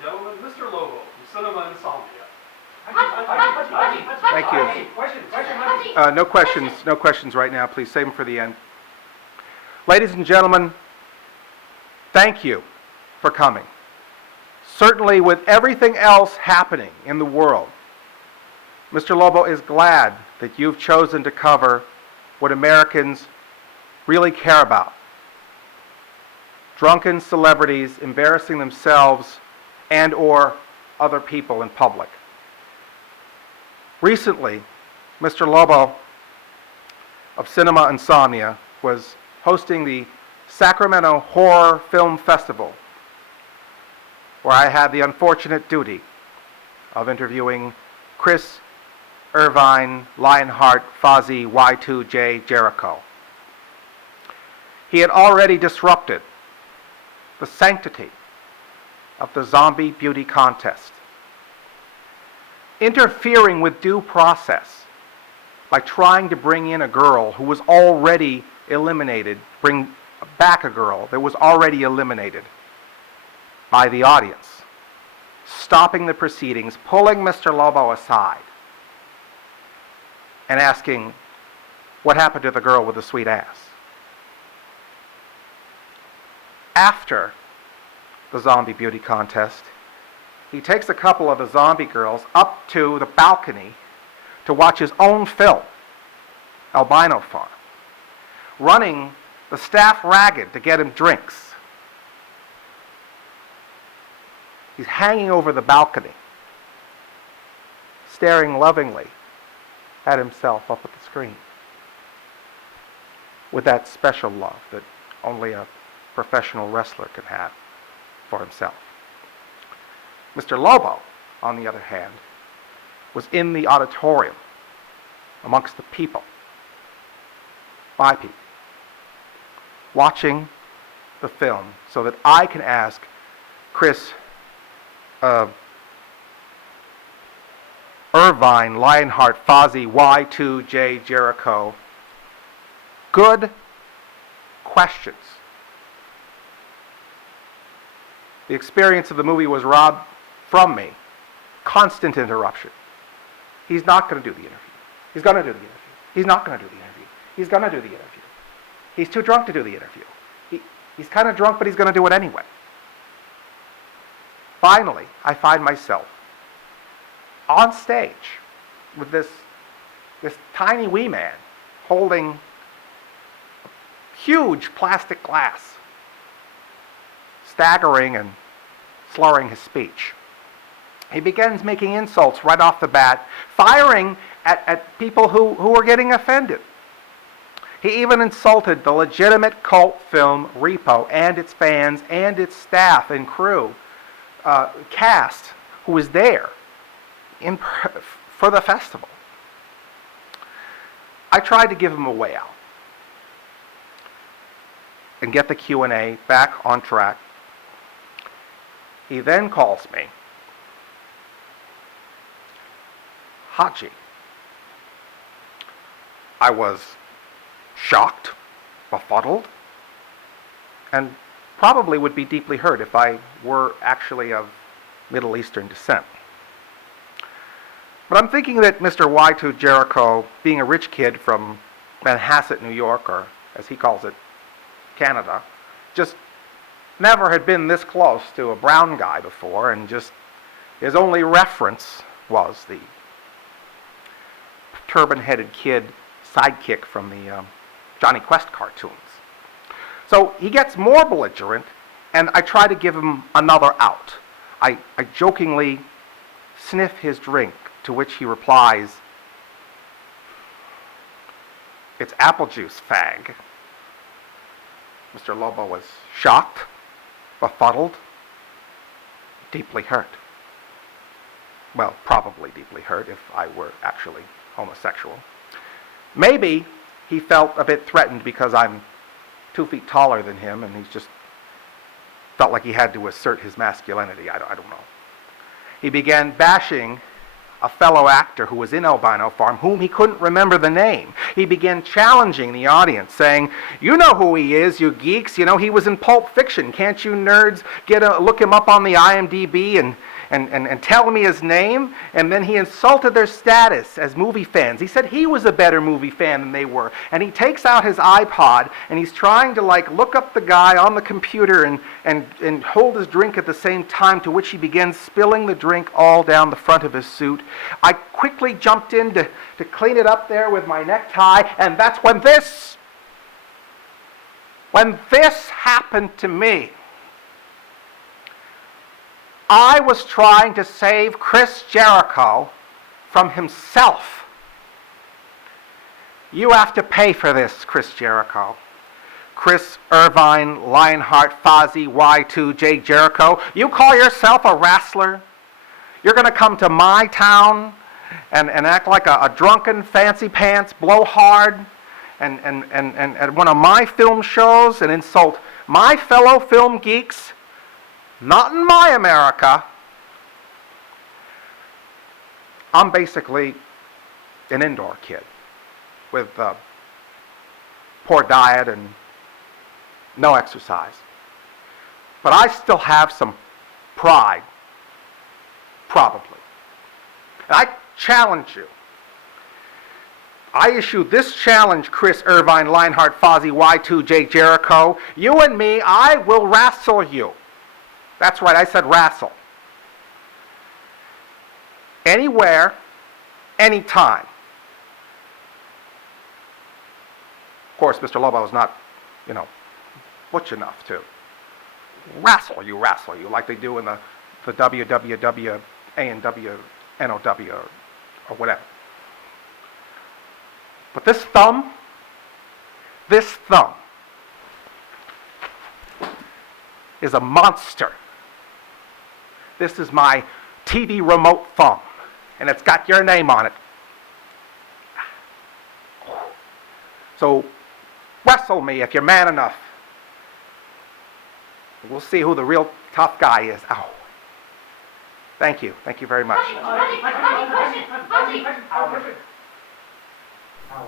and gentlemen, Mr. Lobo from Cinema Insomnia. Thank you. No questions right now. Please save them for the end. Ladies and gentlemen, thank you for coming. Certainly with everything else happening in the world, Mr. Lobo is glad that you've chosen to cover what Americans really care about. Drunken celebrities embarrassing themselves and or other people in public. Recently, Mr. Lobo of Cinema Insomnia was hosting the Sacramento Horror Film Festival, where I had the unfortunate duty of interviewing Chris Irvine Lionheart Fozzy Y2J Jericho. He had already disrupted the sanctity of the zombie beauty contest, interfering with due process by trying to bring in a girl who was already eliminated, bring back a girl that was already eliminated by the audience, stopping the proceedings, pulling Mr. Lobo aside, and asking, what happened to the girl with the sweet ass? After the zombie beauty contest, he takes a couple of the zombie girls up to the balcony to watch his own film, Albino Farm, running the staff ragged to get him drinks. He's hanging over the balcony, staring lovingly at himself up at the screen with that special love that only a professional wrestler can have for himself. Mr. Lobo, on the other hand, was in the auditorium amongst the people, my people, watching the film so that I can ask Chris Irvine Lionheart Fozzy Y2J Jericho good questions. The experience of the movie was robbed from me. Constant interruption. He's not going to do the interview. He's going to do the interview. He's not going to do the interview. He's going to do the interview. He's too drunk to do the interview. He's kind of drunk, but he's going to do it anyway. Finally, I find myself on stage with this tiny wee man holding a huge plastic glass, staggering and slurring his speech. He begins making insults right off the bat, firing at people who were getting offended. He even insulted the legitimate cult film Repo and its fans and its staff and crew, cast who was there for the festival. I tried to give him a way out and get the Q&A back on track. He then calls me Hadji. I was shocked, befuddled, and probably would be deeply hurt if I were actually of Middle Eastern descent. But I'm thinking that Mr. Y2 Jericho, being a rich kid from Manhasset, New York, or as he calls it, Canada, just never had been this close to a brown guy before, and just his only reference was the turban-headed kid sidekick from the Johnny Quest cartoons. So he gets more belligerent, and I try to give him another out. I jokingly sniff his drink, to which he replies, "It's apple juice, fag." Mr. Lobo was shocked, befuddled, deeply hurt. Well, probably deeply hurt if I were actually homosexual. Maybe he felt a bit threatened because I'm 2 feet taller than him, and he's just felt like he had to assert his masculinity. I don't know. He began bashing a fellow actor who was in Albino Farm, whom he couldn't remember the name. He began challenging the audience, saying, "You know who he is, you geeks. You know, he was in Pulp Fiction. Can't you nerds look him up on the IMDb and tell me his name?" And then he insulted their status as movie fans. He said he was a better movie fan than they were. And he takes out his iPod and he's trying to look up the guy on the computer and hold his drink at the same time, to which he begins spilling the drink all down the front of his suit. I quickly jumped in to clean it up there with my necktie, and that's when this happened to me. I was trying to save Chris Jericho from himself. You have to pay for this, Chris Jericho. Chris Irvine, Lionheart, Fozzy, Y2J Jericho. You call yourself a wrestler? You're going to come to my town and act like a drunken fancy pants blowhard and at one of my film shows and insult my fellow film geeks? Not in my America. I'm basically an indoor kid with poor diet and no exercise. But I still have some pride, probably. And I challenge you. I issue this challenge, Chris Irvine, Lionheart, Fozzy, Y2J Jericho. You and me, I will wrestle you. That's right, I said wrestle. Anywhere, anytime. Of course, Mr. Lobo is not, butch enough to wrestle you like they do in the WWW, A&W, NOW, or whatever. But this thumb is a monster. This is my TV remote thumb, and it's got your name on it. So wrestle me if you're man enough. We'll see who the real tough guy is. Ow. Thank you. Thank you very much. Hadji, question. Hadji. Ow.